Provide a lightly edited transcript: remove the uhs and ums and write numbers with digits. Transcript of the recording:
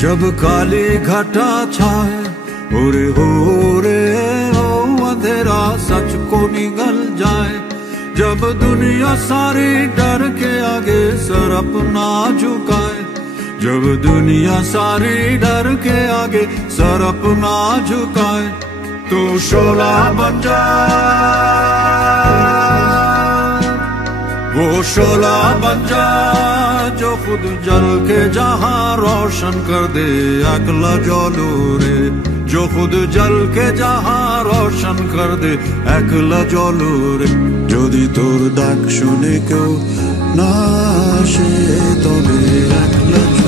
जब काली घटा छाए उरे हो रे हो अंधेरा सच को निगल जाए। जब दुनिया सारी डर के आगे सर अपना झुकाए, जब दुनिया सारी डर के आगे सर अपना झुकाए, तो शोला बन जा, वो शोला बन जा जो खुद जल के जहां रोशन कर दे। একলা জলরে जो खुद जल के जहां रोशन कर दे, একলা জলরে। যদি তোর ডাক শুনে কেউ না আসে তবে একলা